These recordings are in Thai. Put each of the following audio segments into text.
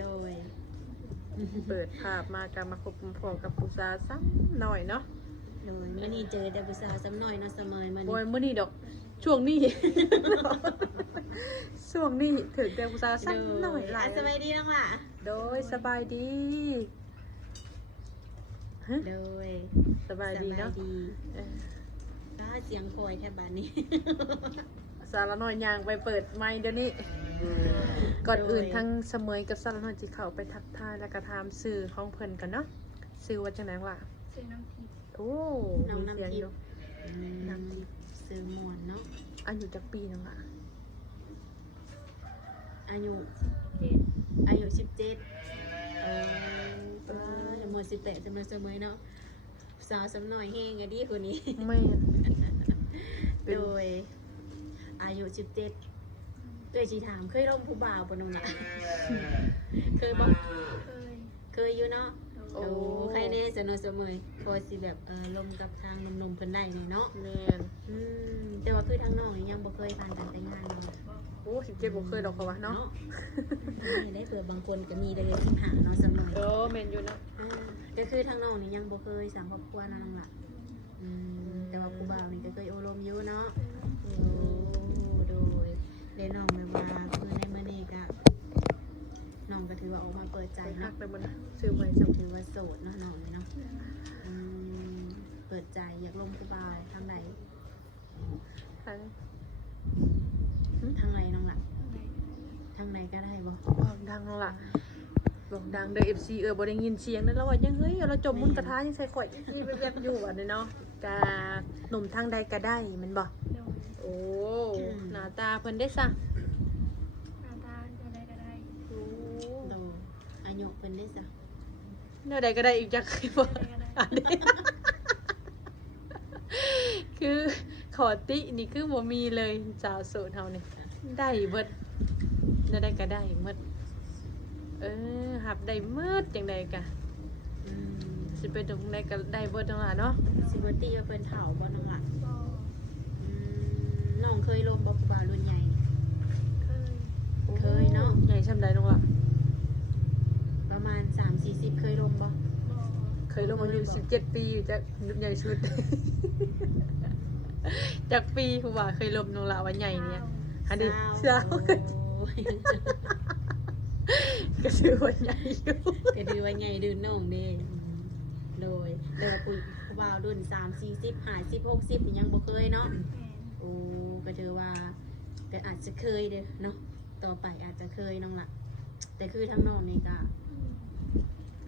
โดย เปิดภาพมาการมาคบพอกับผู้สาวซ้ำหน่อยเนาะ โดยมื้อนี้เจอแต่ผู้สาวซ้ำน้อยเนาะเสมอมื้อ โอ้ย นี้ มื้อนี้ดอกช่วงนี้ ช่วงนี้ถึงแต่ผู้สาวซ้ำหน่อยหลาย สบายดีน้องล่ะ โดยสบายดีฮะ โดย สบายดีเนาะ สบยดี เออ ก็เสียงคอยแทบบ้านนี้ สารน้อยยางไปเปิดไมค์เดี๋ยวนี้ ก่อนอื่นทั้งเสมยกับสารน้อยจิเข้าไปทักทายและกระทำสื่อของเพิ่นกันเนาะสื่อว่าจังไหนวะ ซื้อน้ำพริก โอ้ น้อง มีเสียง น้ำทิ อ พ ยู่ ย์ น้ำทิพย์ ซื้อมวนเนาะ อายุจักปีนึงล่ะ อายุ เจ็ด อายุ17จะมวน18จำนวนเสมอเนาะสาวสำน้อยแห้งอะดีคนนี้ แม่นเป็น โดยอายุ17เอ้ยสิถามเคยร่มผู้บ่าวปะน้องน่ะเคยบ่ เคย เคยอยู่เนาะ โอ้ โอ้ใครแน่สนอเสมอพอสิแบบลมกับทางหนุ่มๆเพิ่นได้นี่เนาะ แม่น แต่ว่าคือทางน้องนี่ยังบ่เคยผ่านการแต่งงานเนาะ โอ้17บ่เคยดอกเขาวะเนาะ นี่ได้เผื่อบางคนก็มีได้หาเนาะสมอย โอ้แม่นอยู่เนาะ ก็คือทางน้องนี่ยังบ่เคยสร้างครอบครัวนะน้องล่ะแต่ว่าผู้บ่าวนี่ก็เคยโอลมอยู่เนาะโอ้โดยได้น้องแบบว่าคือในมื้อนี้ก็น้องก็ถือว่าออกมาเปิดใจ ใจฮั เนาะ กเลยบ่นะซื้อไว้จัง ถือว่าโสดเนาะน้องนี่เนาะเปิดใจอยากลงผู้บ่าวทางใด ทั้ง ทางไหนน้องล่ะ ไหน ทางไหนก็ได้บ่ บอกดังแล้วล่ะบอกดังเด้อ FC บ่ได้ยินเสียงนั่นแล้วว่ายังเฮ้ยเราจมมุนกระทะยังใส่ข่อยที่ไปแบบอยู่อันนี้เนาะกะหนุ่มทางใดก็ได้แมันบ่ โดน โอ้หน้าตาเพิ่นได้ซะ หน้าตาจะได้ก็ได้ โอ้ โดอายุเพิ่นได้ซะ แนวใดก็ได้อีกจักคือบ่ ได้ก็ได้ อันนี้ คือขอตินี่คือบ่มีเลยสาวโสดเฮานี่ได้เบิดแนวใดก็ได้หมดหับได้หมดจังใดกะสิเป็นตรงใดก็ได้เบิดจังล่ะเนาะ สิบตีว่าเป็นเถาบ่น้องล่ะ บอ น้องเคยลมบ่ครูบารุ่นใหญ่ เคย เคยเนาะ ใหญ่ซำใดน้องล่ะ ประมาณ3-40เคยลมบ่ บอ เคยลงอายุ17 ปีอยู่จักใหญ่สุด จักปีผู้ว่าเคยลมน้องล่ะว่าใหญ่เนี่ยอันนี้เช้า โอ้ย ก็ถือว่าใหญ่อยู่ ก็ถือว่าใหญ่ดื้อน้องเด้โดยแต่ว่าครูบารุ่น30 40 50 60นี่ยังบ่เคยเนาะ แมน โอ้ก็ถือว่าก็อาจจะเคยเด้อเนาะต่อไปอาจจะเคยน้องล่ะ แต่คือทั้งน้องนี่ก็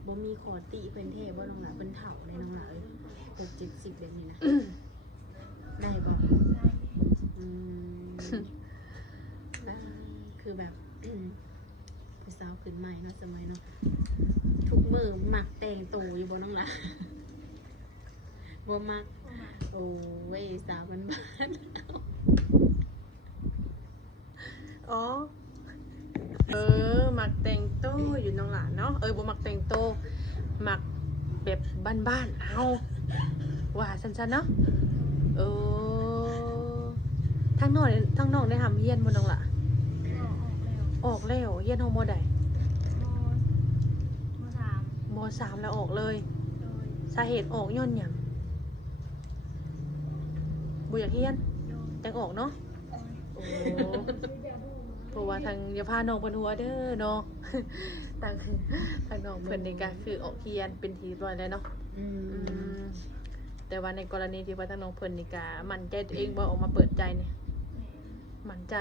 บ่มีขอติเพิ่นเทบ่น้องล่ะเพิ่นเฒ่าเลยน้องล่ะเอ้ย60แบบนี้นะ ได้บ่ ได้ อืมคือแบบ ผู้สาวขึ้นใหม่เนาะสมัยเนาะทุกมือมักแต่งตัวอยู่บ่น้องล่ะ บ่มัก ประมาณ โอ้ยสาวบ้าน อ๋อมักแต่งโตอยู่น้องหลานเนาะบ่มักแต่งโตมักแบบบ้านๆเอาว่าซั่นๆเนาะทางน้องได้ทำเฮียนบ่น้องล่ะ ก็ออกแล้ว ออกแล้วเฮียนเฮาบ่ได้ มสาม ม.3 แล้วออกเลย โดย สาเหตุออกย้อนหยังบ่อยากเฮียน โดย แต่ออกเนาะ โดย โอ้เพราะว่าทางอย่าพาน้องเพิ่นหัวเด้อเนาะ ทางน้องเพิ่นนี่ก็คือออกเฮียนเป็นที่เรียบร้อยแล้วเนาะ อืม แต่ว่าในกรณีที่ว่าทางน้องเพิ่นนี่ก็มั่นใจตัวเองบ่ออกมาเปิดใจเนี่ย แมน มั่นใจ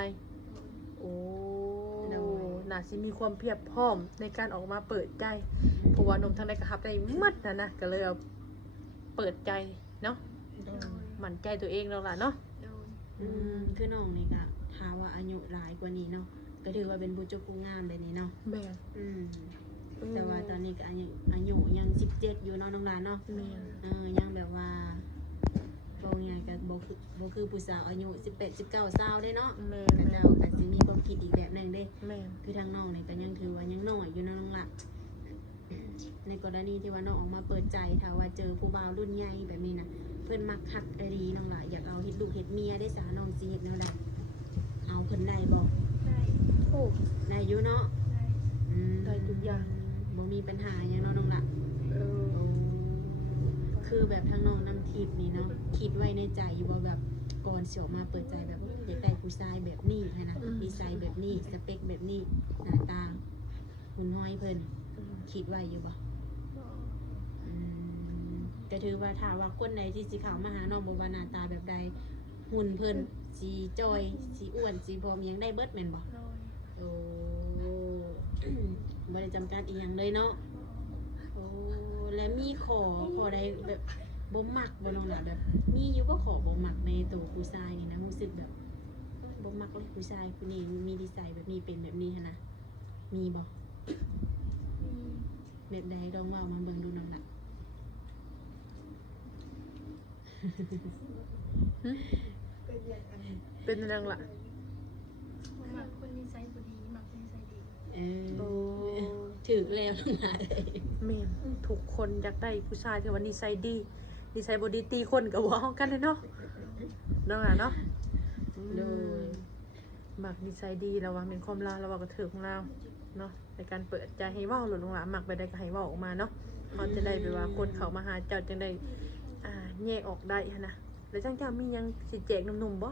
โอ้น่าสิมีความเพียบพร้อมในการออกมาเปิดใจเพราะว่าหนมทางใดก็รับได้หมัดนะก็เลยเอาเปิดใจเนาะ โด โด ย ย มั่นใจตัวเองแล้วล่ะเนาะ โดย คือน้องนี่ก็ถามว่าอายุหลายกว่านี้เนาะก็ถือว่าเป็นบุจุผู้งามเลยนี่เนาะ แม่น แต่ว่าตอนนี้ก็อายุยัง17อยู่เนาะน้องหลานเนาะ แม่น ยังแบบว่าบ่ไงก็บ่คือผู้สาวอายุ18 19 20ได้เนาะ แม่ ก็ น เจ้าก็สิมีความคิดอีกแบบหนึงเด้ แม่น คือทางน้องนี่ก็ยังถือว่ายังน้อยอยู่เนาะน้องหละ ในกรณีที่ว่าน้องออกมาเปิดใจถ้าว่าเจอผู้บ่าวรุ่นใหญ่แบบนี้นะเพิ่นมักคักได้ดีน้องหละอยากเอาเฮ็ดลูกเฮ็ดเมียได้สาน้องสิเฮ็ดแนวใดเอาเพิ่นได้บ่ ได้ โอ้ ได้อยู่เนาะ ได้ อืม ได้อยู่ อย่าง บ่มีปัญหาหยังเนาะน้องละ เออ คือแบบทางน้องน้ำทิพย์นี่เนาะคิดไว้ในใจอยู่ว่าแบบก่อนสิออกมาเปิดใจแบบอยากได้ผู้ชายแบบนี้หั้นนะดีไซน์แบบนี้สเปคแบบนี้หน้าตาหุ่นห้อยเพิ่นคิดไว้อยู่บ่ บอก อืมก็ถือว่าถ้าว่าคนใดที่สิเข้ามาหาน้องบ่ว่าหน้าตาแบบใดหุ่นเพิ่นสิจอยสิอ้วนสิพร้อมหยังได้เบิดแม่นบ่ โดย โอ้ บ่ได้จำกัดอีหยังเลยเนาะ โอ้ แล้วมีขอใดแบบบ่มักบ่น้องล่ะแบบ มีอยู่บ่ขอบ่มักในตัวผู้ชายนี่นะรู้สึกแบบบ่มักเลยผู้ชายผู้นี้มีนิสัยแบบนี้เป็นแบบนี้หันนะมีบ่ มี แบบใดลองเว้ามาเบิ่งดูน้องล่ะ เป็นจังล่ะ บ่มักคนนิสัยบ่ดีมักคนนิสัยดี เอ โอ้ อถึกแล้วน้องล่ะเลย แม่นทุกคนอยากได้ผู้ชายที่ว่านิสัยดีนิสัยบ่ดีตีคนก็บ่เอากันเลยเนาะน้องล่ะเนาะ โดย มักนิสัยดีระวังเป็นความลาวระวังกระเถิกของเราเนาะในการเปิดใจให้เว้าหรือลงหลามักไปได้ก็ให้เว้าออกมาเนาะเขาจะได้ไปว่าคนเขามาหาเจ้าจังได้แยกออกได้หั้นนะแล้วจังเจ้ามียังสิแจกหนุ่มๆบ่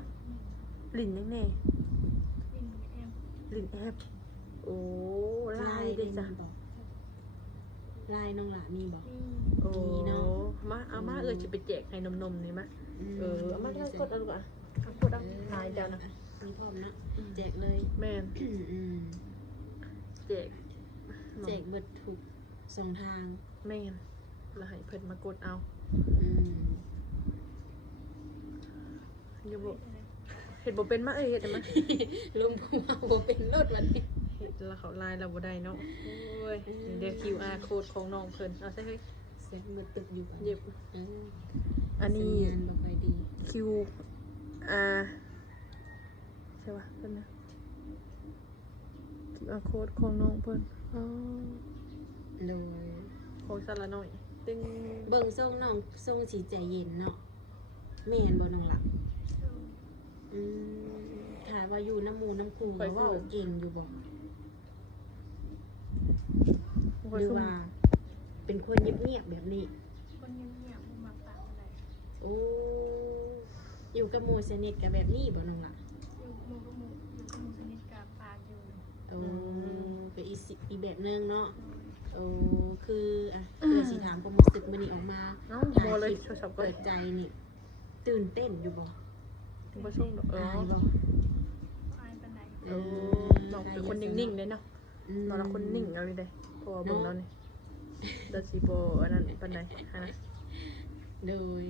ลิ้นยังแน่ ลินแอม ลิ้นแอบโอ้ลายเด้จ้ะ มีบ่ลายน้องล่ะมีบ่ มี โอ้ มีเนาะ มาเอามาจะไปแจกให้หนุ่มๆนี่มะเอามาแล้วกดเอาลูกอ่ะเอากดเอาลายเจ้านะ มีพร้อมเนาะแจกเลย แม่น อืม แจก แจกเบิดทุกสองทาง แม่นแล้วให้เพิ่นมากดเอา อืม อย่าบ่เฮ็ดบ่เป็นมาเฮ็ดได้มั้ย ลุงพูดว่าบ่เป็นรถวันนี้ เฮ็ดแล้วเขาลายเราบ่ได้เนาะโอ้ยเดี๋ยว QR code ของน้องเพิ่นเอาใส่เฮ้ย เสียงมืดตึกอยู่ป่ะ เย็บ เออ อันนี้ สัญญาณบ่ค่อยดี QR ใช่ป่ะเพิ่นนะ QR code ของน้องเพิ่นอ๋อ โดย ของสาระน้อยตึง เบิ่งทรงน้องทรงสิใจเย็นเนาะแม่นบ่น้องหลับ โดย อืมถ้าว่าอยู่น้ำหมู่น้ำคูก็เว้าเก่งอยู่บ่หรือว่า เป็นคนเงียบๆแบบนี้ คนเงียบๆบ่มักปากอะไร โอ้ อยู่กับหมู่สนิทกับแบบนี้บ่น้องล่ะ อยู่หมู่กับหมู่อยู่กับหมู่สนิทกับปากอยู่ โอ้ก็อีแบบนึงเนาะ โดย โอ้คืออ่ะเพื่อสิถามความรู้สึกมื้อนี้ออกมา เอ้าโมเลยโทรศัพท์ก็ เปิดใจนี่ ตื่นเต้นอยู่บ่ บ่ส่งดอกอ๋อ อายบ่ อายปานใด เออน้องเป็นคนนิ่งๆเลยเนาะน้องเป็นคนนิ่งเอาเลยเด้เพราะว่าเบิ่งแล้วนี่ดาสิบ่อันนั้นปานใดหันนะ โดย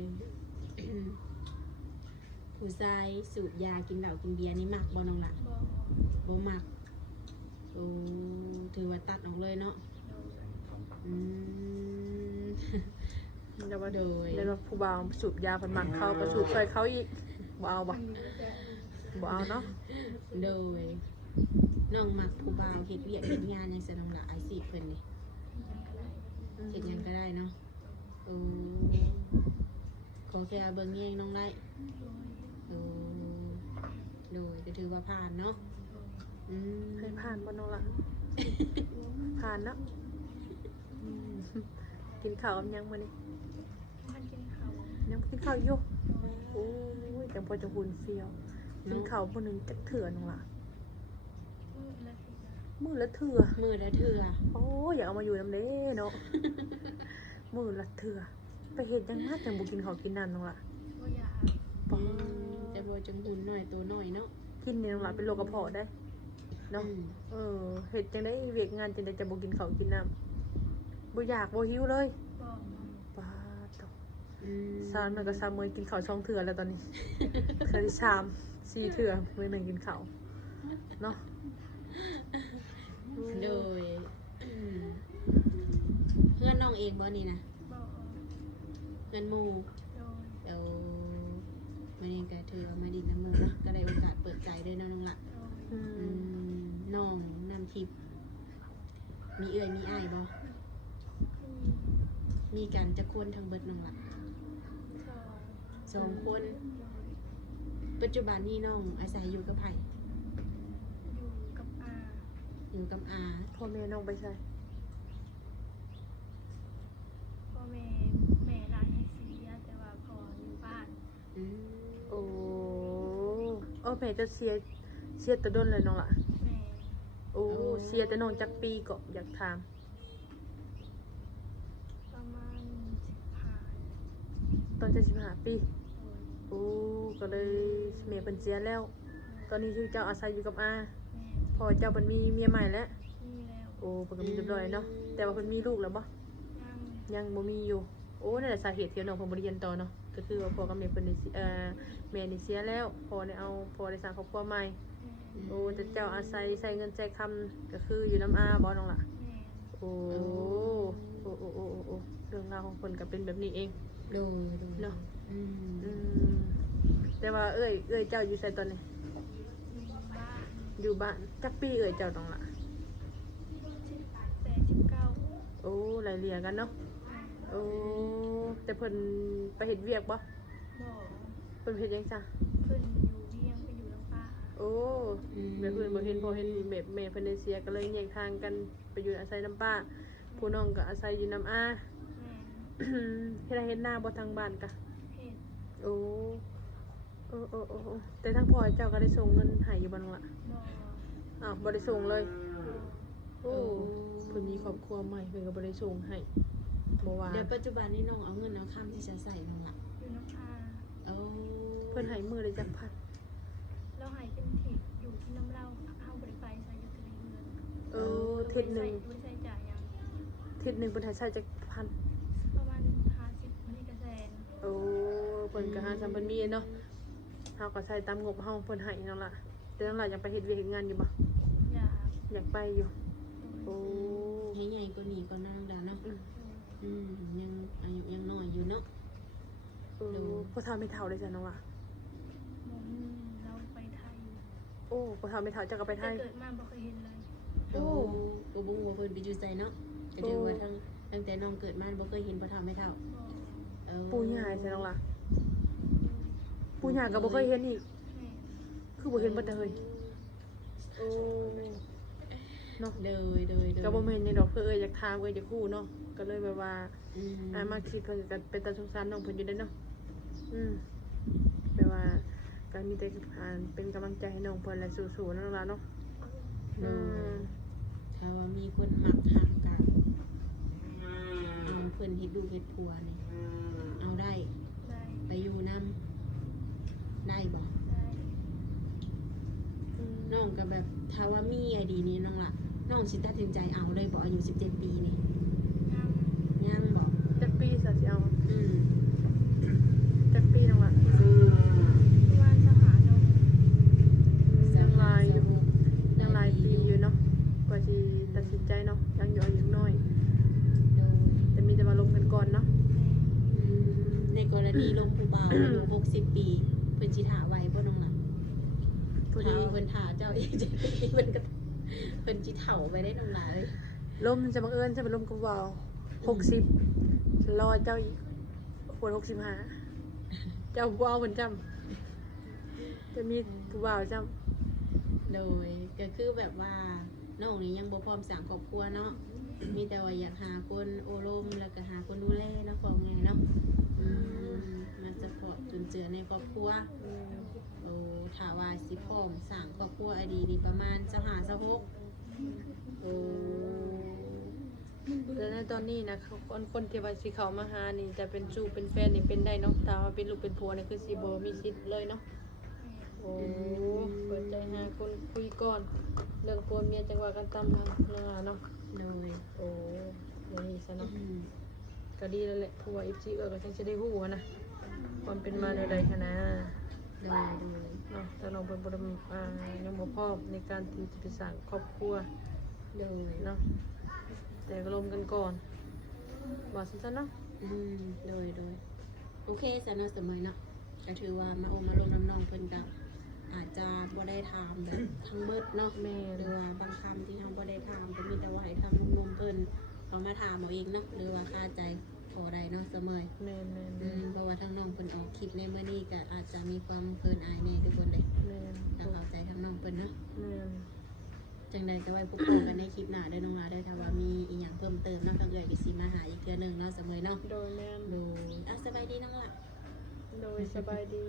ผู้ชายสูบยากินเหล้ากินเบียร์นี่มักบ่น้องล่ะ บ่ บ่มักโอ้ถือว่าตัดออกเลยเนาะ โดย อืม เดี๋ยวว่า โดย เดี๋ยวว่าผู้บ่าวสูบยาเพิ่นมักเข้าก็สูบใส่เขาอีกบ่เอาบ่บ่เอาเนาะ โดยน้องมักผู้บ่าวเฮ็ดเวียกเฮ็ดงานจังซี่น้องล่ะอาชีพเพิ่นนี่ ยังก็ได้ เฮ็ดหยังก็ได้เนาะโอ้ขอแค่เบิ่งแยงน้องได้ โดย โดยก็ถือว่าผ่านเนาะอืม ให้ผ่านบ่น้องล่ะผ่านเนาะอืมกินข้าวกับหยังมื้อนี้ มันกินข้าว ยังบ่กินข้าวอยู่โอ้ยจังพอจะหุ่นเฟี้ยวกินข้าวมื้อหนึงจักเทื่อน้องล่ะ มื้อละที มื้อละเทื่อ มือละเถื่อ โอ้ยอยากเอามาอยู่นำเด้เนาะ มื้อละเทื่อไปเฮ็ดหยังมาจังบ่กินข้าวกินน้ำน้องล่ะ บ่อยาก ป๊า จะบ่จังหุ่นหน่อยตัวหน่อยเนาะ กินนี่น้องล่ะเป็นโรคกระเพาะได้เนาะ เฮ็ดจังได้เวียกงานจังได้จะบ่กินข้าวกินน้ำบ่อยากบ่หิวเลย บ่ ป้าตอ อืม ซานมันก็ซามมื้อกินข้าวช่องเทื่อแล้วตอนนี้ เทื่อที่4เทื่อมื้อหนึงกินข้าวเนาะ โดยเพื่อนน้องเองบ่นี่นะ บ่ เพื่อนหมู่ โดย เดี๋ยวมาเรียนกับเธอมาดินน้ำหมู่นะก็ได้โอกาสเปิดใจด้วยเนาะน้องละ โดย อืม น้องน้ำทิพย์มีเอื้อยมีอ้ายบ่ มี มีกันจะคนทางเบิดน้องละ สอง 2 คน ปัจจุบันนี้น้องอาศัยอยู่กับไผ อยู่กับอา อยู่กับอา พ่อแม่น้องไปใส่ แม่ร้านให้เสียแต่ว่าพออยู่บ้าน อืม โอ้แม่จะเสียแต่ดนเลยน้องล่ะ แม่ โอ้เสียแต่น้องจักปีก็อยากถาม ประมาณ15 ตอนจะ15 ปี โดย โอ้ก็เลยแม่เพิ่นเสียแล้ว ตอนนี้คือเจ้าอาศัยอยู่กับอา แม่ พอเจ้าเพิ่นมีเมียใหม่แล้ว มีแล้ว โอ้เพิ่นก็มีเรียบร้อยเนาะแต่ว่าเพิ่นมีลูกแล้วบ่ ยัง ยังบ่มีอยู่โอ้นั่นแหละสาเหตุที่น้องเพิ่นบ่ได้เรียนต่อเนาะก็คือว่าพ่อกับแม่เพิ่นได้แม่นี่เสียแล้วพ่อได้สร้างครอบครัวใหม่ แม่ โอ้แต่เจ้าอาศัยใช้เงินใช้คำก็คืออยู่น้ำอาบ่น้องล่ะ แม่ โอ้เรื่องราวของเพิ่นก็เป็นแบบนี้เอง โดย เนาะ อืม อืมแต่ว่าเอ้ยเจ้าอยู่ไสตอนนี้ อยู่บ้าน อยู่บ้านจักปีเจ้าน้องล่ะ 19 โอ้หลายเลียกันเนาะโอ้แต่เพิ่นไปเฮ็ดเวียกบ่ บ่ เพิ่นเฮ็ดหยังซะ เพิ่นอยู่เวียงไปอยู่ลำปาง โอ้แม่เพิ่นบ่เห็นพ่อเห็นแบบแม่เพิ่นได้เสียก็เลยแยกทางกันไปอยู่อาศัยน้ำป้าผู้น้องก็อาศัยอยู่น้ำอา แม่ เฮ็ดให้เฮ็ดหน้าบ่ทางบ้านกะ เฮ็ด โอ้แต่ทางพ่อเจ้าก็ได้ส่งเงินให้อยู่บ่น้องล่ะ บ่ อ้าวบ่ได้ส่งเลย บ่ โอ้เพิ่นมีครอบครัวใหม่เพิ่นก็บ่ได้ส่งให้บ่ว่า เดี๋ยวปัจจุบันนี้น้องเอาเงินเอาคำที่จะใส่น้องละ อยู่น้ำอา เอา เพิ่นให้มื้อละจักพัน เราหายเป็นทิศอยู่ที่น้ำเล่าเฮาบ่ได้ไปใส่อยู่ทะเลเงิน ทิศหนึง บ่ได้ใส่จ่ายหยัง ทิศหนึงเพิ่นให้ใช้จักพัน ประมาณ50มันนี่ก็แสน โอ้เพิ่นก็หาซ้ำเพิ่นมีเนาะเฮาก็ใช้ตามงบเฮาเพิ่นให้น้องล่ะแต่น้องล่ะยังไปเฮ็ดเวียกเฮ็ดงานอยู่บ่ อยาก อยากไปอยู่ โอ้ ให้ใหญ่กว่านี้ก็นั่งดาเนาะ อืม อืมยังอายุยังน้อยอยู่เนาะ พ่อเฒ่าไม่เฒ่าเลยจ้ะน้องล่ะ บ่มีเราไปไทย โอ้พ่อเฒ่าไม่เฒ่าจะก็ไปไท แต่ ย เกิดมาบ่เคยเห็นเลย โอ้ โอ้บ่ฮู้ว่าเพิ่นไปอยู่ไสเนาะก็ถือว่าตั้งแต่น้องเกิดมาบ่เคยเห็นพ่อเฒ่าแม่เฒ่า บ่ เออ ปู่ย่าใช่น้องล่ะปู่ย่าก็บ่เคยเห็นอีก แม่ คือบ่เห็นเบิดเลยโอ้เนาะ เลย ก็บ่แม่นหยังดอกเพิ่นอยากถามอยากฮู้เนาะก็เลยแบบว่า อืม มาคิดเพิ่นก็เป็นตาสงสารน้องเพิ่นอยู่เด้อเนาะแปลว่าก็มีแต่เป็นกำลังใจให้น้องเพิ่นและสู้ๆนั่นล่ะเนาะอืม ถ้าว่ามีคนมักหักกันเอาเพิ่นเฮ็ดลูกเฮ็ดผัวนี่เอาได้ ได้ ไปอยู่นํได้บ่ ได้ น้องก็แบบถ้าว่ามีไอดีนี้น้องล่ะน้องสิตัดสินใจเอาเลยบ่อายุ17 ปีนี่ ยัง ยังบ่ จักปีซะสิเอา อืม จักปีน้องล่ะ ประมาณสหาดง ยังหลายอยู่ยังหลายปีอยู่เนาะกว่าสิตัดสินใจเนาะยังอยู่อายุน้อย แต่มีแต่ว่าลงกันก่อนเนาะ ในกรณีลงผู้บ่าวอายุ60 ปีเพิ่นสิถ่าไว้บ่น้องล่ะ พอ ถ้า ดี ว่าเพิ่นถ่าเจ้าอีก7 ปีเพิ่นก็เพิ่นสิเฒ่าไปได้น้องล่ะเอ้ย ลมจะบังเอิญจะเป็นลมกับวาว60รอเจ้าอีกปวด65เจ้าบ่เอาเหมือนจำจะมีผู้บ่าวจำ โดยก็คือแบบว่าน้องนี่ยังบ่พร้อมสร้างครอบครัวเนาะมีแต่ว่าอยากหาคนโอลมแล้วก็หาคนดูแลเนาะความไงเนาะมาซัพพอร์ตจุนเจือในครอบครัวโอ้ถ้าว่าสิพร้อมสร้างครอบครัวอดีนี่ประมาณ25-26โอ้ แล้วในตอนนี้นะคนที่ว่าสิเขามาหานี่จะเป็นจูเป็นแฟนนี่เป็นได้เนาะแต่ว่าเป็นลูกเป็นผัวนี่คือสิบ่มีสิทธิ์เลยเนาะโอ้เปิดใจหาคนคุยก่อนเรื่องผัวเมียจังว่ากันตามทางเรื่องเนาะ โดย โอ้อย่างนี้ซะเนาะก็ดีแล้วแหละเพราะว่า FC ก็จังสิได้ฮู้อะนะความเป็นมาใดๆคะนะ โดย เนาะแต่น้องเพิ่นบ่ได้ยังบ่พร้อมในการที่จะไปสร้างครอบครัว โดย เนาะแต่ก็ลมกันก่อนว่าซั่นๆเนาะ โดยโอเคสำหรับสมัยเนาะก็ถือว่ามาโอมาลงน้ำน้องเพิ่นก็อาจจะบ่ได้ถามแบบทั้งเบิดเนาะ แม่ หรือว่าบางคำที่ทำบ่ได้ถามก็มีแต่ว่าให้ทางมุมเพิ่นเขามาถามเอาเองเนาะหรือว่าคาใจขอใดเนาะเสมอ แม่น เพราะว่าทางน้องเพิ่นออกคลิปในมื้อนี้ก็อาจจะมีความเพิ่นอายแน่ทุกคนเลย แม่น ถ้าเข้าใจทางน้องเพิ่นเนาะ แม่น จังใดก็ไว้พบกันในคลิปหน้าเด้อน้องลาเด้อถ้าว่ามีอีหยังเพิ่มเติมเนาะทางเอื้อย ๆก็สิมาหาอีกเทื่อหนึงเนาะเสมอเนาะ โดยแม่น โดยสบายดีน้องละ โดยสบายดี